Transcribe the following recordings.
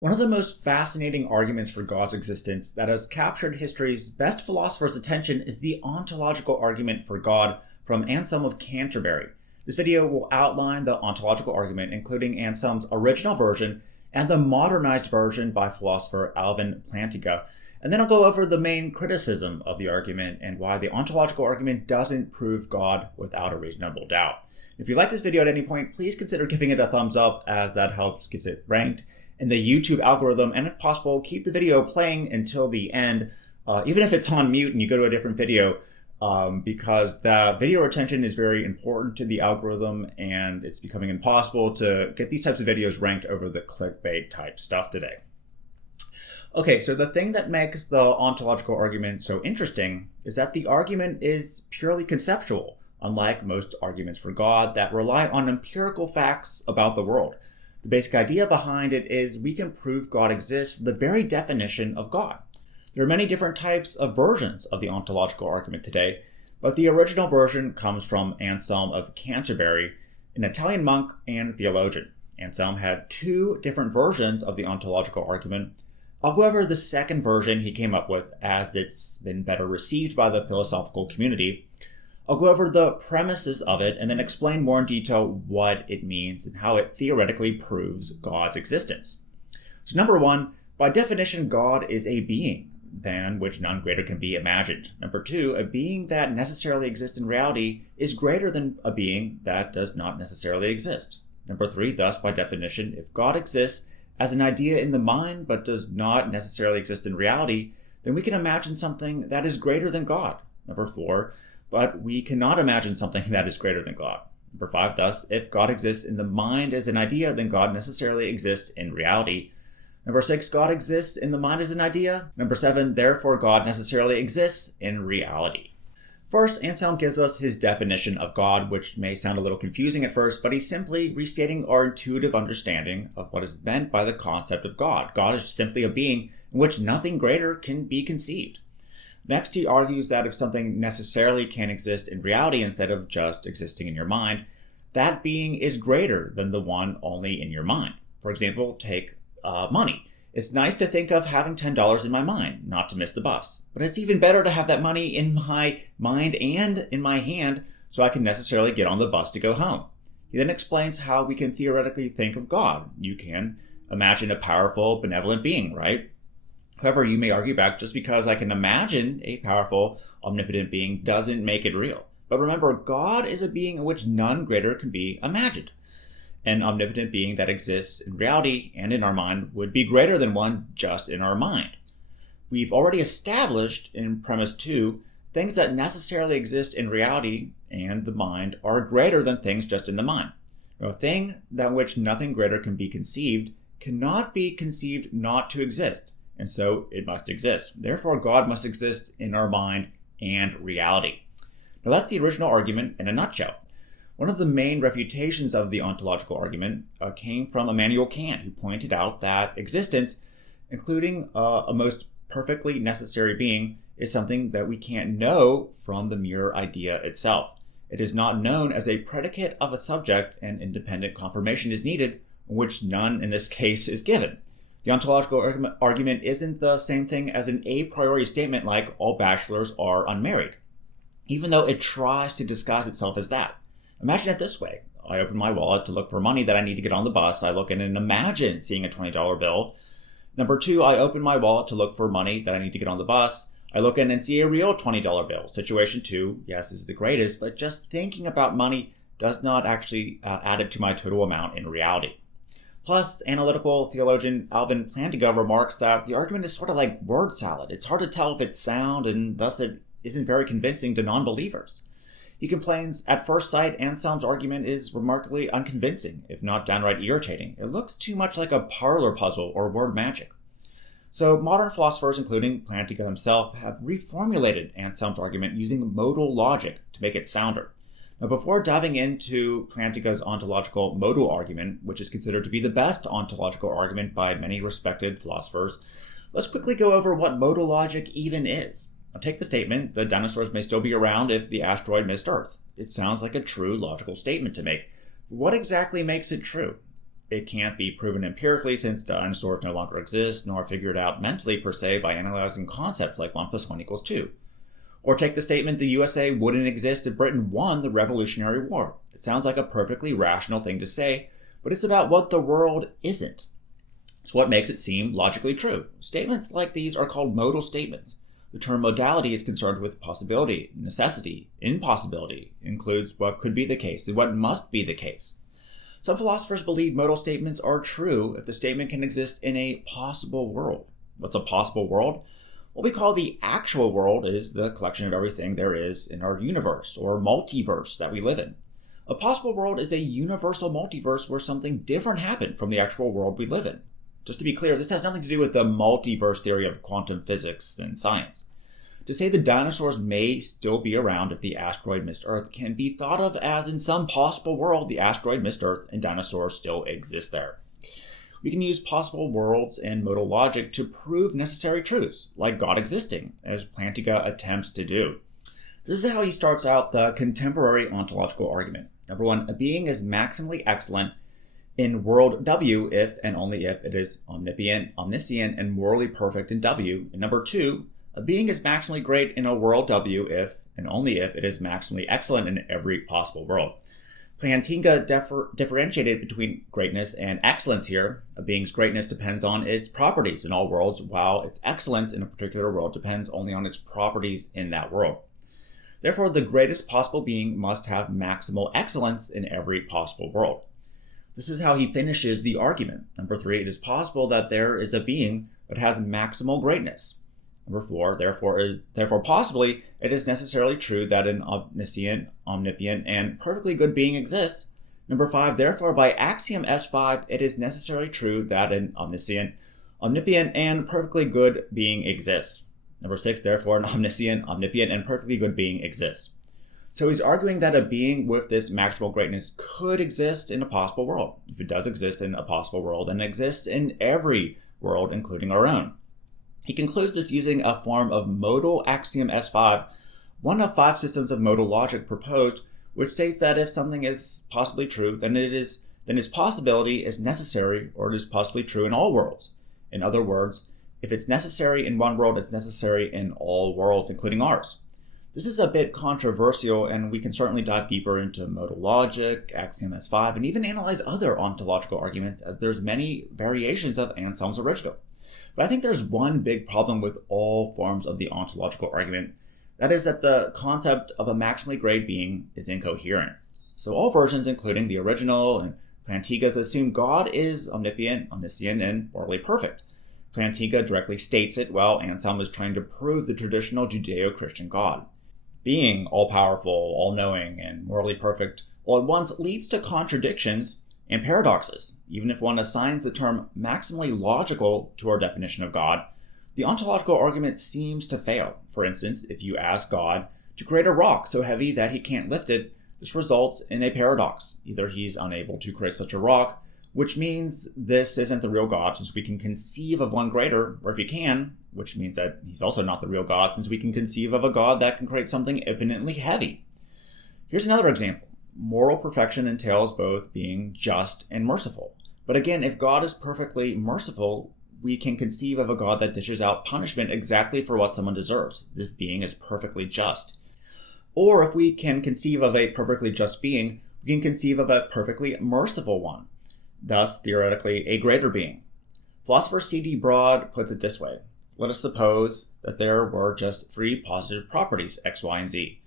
One of the most fascinating arguments for God's existence that has captured history's best philosophers' attention is the ontological argument for God from Anselm of Canterbury. This video will outline the ontological argument, including Anselm's original version and the modernized version by philosopher Alvin Plantinga. And then I'll go over the main criticism of the argument and why the ontological argument doesn't prove God without a reasonable doubt. If you like this video at any point, please consider giving it a thumbs up, as that helps get it ranked in the YouTube algorithm, and if possible, keep the video playing until the end, even if it's on mute and you go to a different video, because the video retention is very important to the algorithm, and it's becoming impossible to get these types of videos ranked over the clickbait type stuff today. Okay, so the thing that makes the ontological argument so interesting is that the argument is purely conceptual, unlike most arguments for God that rely on empirical facts about the world. The basic idea behind it is we can prove God exists from the very definition of God. There are many different types of versions of the ontological argument today, but the original version comes from Anselm of Canterbury, an Italian monk and theologian. Anselm had two different versions of the ontological argument. I'll go over the second version he came up with, as it's been better received by the philosophical community. I'll go over the premises of it and then explain more in detail what it means and how it theoretically proves God's existence. So number one, by definition, God is a being than which none greater can be imagined. Number two, a being that necessarily exists in reality is greater than a being that does not necessarily exist. Number three, thus by definition, if God exists as an idea in the mind but does not necessarily exist in reality, then we can imagine something that is greater than God. Number four, but we cannot imagine something that is greater than God. Number five, thus, if God exists in the mind as an idea, then God necessarily exists in reality. Number six, God exists in the mind as an idea. Number seven, therefore God necessarily exists in reality. First, Anselm gives us his definition of God, which may sound a little confusing at first, but he's simply restating our intuitive understanding of what is meant by the concept of God. God is simply a being in which nothing greater can be conceived. Next, he argues that if something necessarily can exist in reality instead of just existing in your mind, that being is greater than the one only in your mind. For example, take money. It's nice to think of having $10 in my mind, not to miss the bus. But it's even better to have that money in my mind and in my hand so I can necessarily get on the bus to go home. He then explains how we can theoretically think of God. You can imagine a powerful, benevolent being, right? However, you may argue back, just because I can imagine a powerful, omnipotent being doesn't make it real. But remember, God is a being in which none greater can be imagined. An omnipotent being that exists in reality and in our mind would be greater than one just in our mind. We've already established in premise 2, things that necessarily exist in reality and the mind are greater than things just in the mind. Now, a thing that which nothing greater can be conceived cannot be conceived not to exist. And so it must exist. Therefore, God must exist in our mind and reality. Now, that's the original argument in a nutshell. One of the main refutations of the ontological argument came from Immanuel Kant, who pointed out that existence, including a most perfectly necessary being, is something that we can't know from the mere idea itself. It is not known as a predicate of a subject, and independent confirmation is needed, which none in this case is given. The ontological argument isn't the same thing as an a priori statement like all bachelors are unmarried, even though it tries to disguise itself as that. Imagine it this way. I open my wallet to look for money that I need to get on the bus. I look in and imagine seeing a $20 bill. Number two, I open my wallet to look for money that I need to get on the bus. I look in and see a real $20 bill. Situation two, yes, is the greatest, but just thinking about money does not actually add it to my total amount in reality. Plus, analytical theologian Alvin Plantinga remarks that the argument is sort of like word salad. It's hard to tell if it's sound, and thus it isn't very convincing to non-believers. He complains, at first sight, Anselm's argument is remarkably unconvincing, if not downright irritating. It looks too much like a parlor puzzle or word magic. So modern philosophers, including Plantinga himself, have reformulated Anselm's argument using modal logic to make it sounder. Now, before diving into Plantinga's ontological modal argument, which is considered to be the best ontological argument by many respected philosophers, let's quickly go over what modal logic even is. Now, take the statement, the dinosaurs may still be around if the asteroid missed Earth. It sounds like a true logical statement to make. What exactly makes it true? it can't be proven empirically since dinosaurs no longer exist, nor figured out mentally per se by analyzing concepts like 1 + 1 = 2. Or take the statement the USA wouldn't exist if Britain won the Revolutionary War. It sounds like a perfectly rational thing to say, but it's about what the world isn't. It's what makes it seem logically true. Statements like these are called modal statements. The term modality is concerned with possibility, necessity, impossibility, includes what could be the case and what must be the case. Some philosophers believe modal statements are true if the statement can exist in a possible world. What's a possible world? What we call the actual world is the collection of everything there is in our universe or multiverse that we live in. A possible world is a universal multiverse where something different happened from the actual world we live in. Just to be clear, this has nothing to do with the multiverse theory of quantum physics and science. To say the dinosaurs may still be around if the asteroid missed Earth can be thought of as in some possible world the asteroid missed Earth and dinosaurs still exist there. We can use possible worlds and modal logic to prove necessary truths, like God existing, as Plantinga attempts to do. This is how he starts out the contemporary ontological argument. Number 1, a being is maximally excellent in world W if and only if it is omnipotent, omniscient, and morally perfect in W. And number 2, a being is maximally great in a world W if and only if it is maximally excellent in every possible world. Plantinga differentiated between greatness and excellence here. A being's greatness depends on its properties in all worlds, while its excellence in a particular world depends only on its properties in that world. Therefore, the greatest possible being must have maximal excellence in every possible world. This is how he finishes the argument. Number 3, it is possible that there is a being that has maximal greatness. Number 4, therefore possibly, it is necessarily true that an omniscient, omnipotent, and perfectly good being exists. Number 5, therefore by Axiom S5, it is necessarily true that an omniscient, omnipotent, and perfectly good being exists. Number 6, therefore an omniscient, omnipotent, and perfectly good being exists. So he's arguing that a being with this maximal greatness could exist in a possible world. If it does exist in a possible world, then it exists in every world, including our own. He concludes this using a form of Modal Axiom S5, one of 5 systems of modal logic proposed, which states that if something is possibly true, then its possibility is necessary, or it is possibly true in all worlds. In other words, if it's necessary in one world, it's necessary in all worlds, including ours. This is a bit controversial, and we can certainly dive deeper into modal logic, Axiom S5, and even analyze other ontological arguments, as there's many variations of Anselm's original. But I think there's one big problem with all forms of the ontological argument. That is that the concept of a maximally great being is incoherent. So all versions, including the original and Plantinga's, assume God is omnipotent, omniscient, and morally perfect. Plantinga directly states it, while Anselm is trying to prove the traditional Judeo-Christian God. Being all-powerful, all-knowing, and morally perfect all at once leads to contradictions and paradoxes. Even if one assigns the term maximally logical to our definition of God, the ontological argument seems to fail. For instance, if you ask God to create a rock so heavy that he can't lift it, this results in a paradox. Either he's unable to create such a rock, which means this isn't the real God since we can conceive of one greater, or if he can, which means that he's also not the real God since we can conceive of a God that can create something infinitely heavy. Here's another example. Moral perfection entails both being just and merciful. But again, if God is perfectly merciful, we can conceive of a God that dishes out punishment exactly for what someone deserves. This being is perfectly just. Or if we can conceive of a perfectly just being, we can conceive of a perfectly merciful one, thus theoretically a greater being. Philosopher C.D. Broad puts it this way. Let us suppose that there were just 3 positive properties, x, y, and z,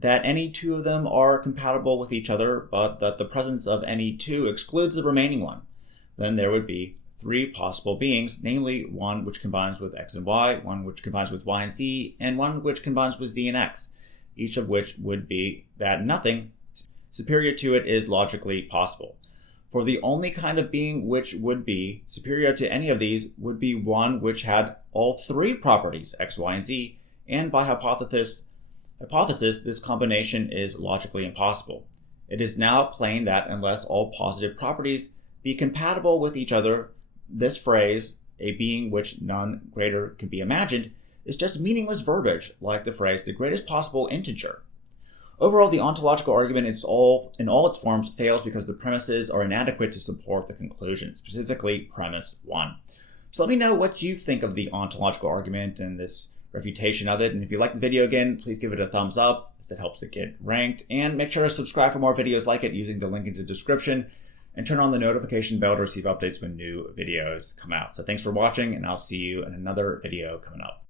that any 2 of them are compatible with each other, but that the presence of any 2 excludes the remaining one. Then there would be 3 possible beings, namely one which combines with x and y, one which combines with y and z, and one which combines with z and x, each of which would be that nothing superior to it is logically possible. For the only kind of being which would be superior to any of these would be one which had all 3 properties, x, y, and z, and by hypothesis, this combination is logically impossible. It is now plain that unless all positive properties be compatible with each other, this phrase, a being which none greater can be imagined, is just meaningless verbiage, like the phrase the greatest possible integer. Overall, the ontological argument in all its forms fails because the premises are inadequate to support the conclusion, specifically premise 1. So let me know what you think of the ontological argument and this refutation of it. And if you like the video again, please give it a thumbs up, as it helps it get ranked. And make sure to subscribe for more videos like it using the link in the description. And turn on the notification bell to receive updates when new videos come out. So thanks for watching, and I'll see you in another video coming up.